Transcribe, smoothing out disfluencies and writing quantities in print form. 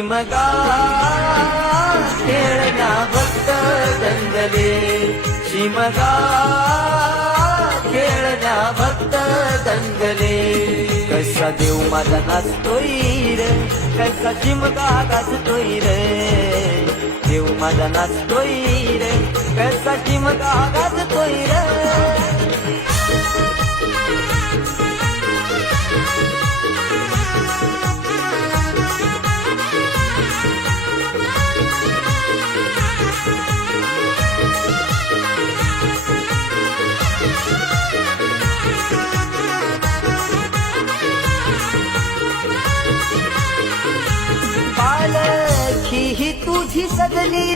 शिमगा खेळण्या भक्त दंगले, शिमगा खेळण्या भक्त दंगले. कसा देव माझा नाचतोय रे, कसा चिमगा गाजतोय रे, देव माझा नाचतोय रे, कसा चिमगा गाजतोय रे. पालखी ही तुझी सजली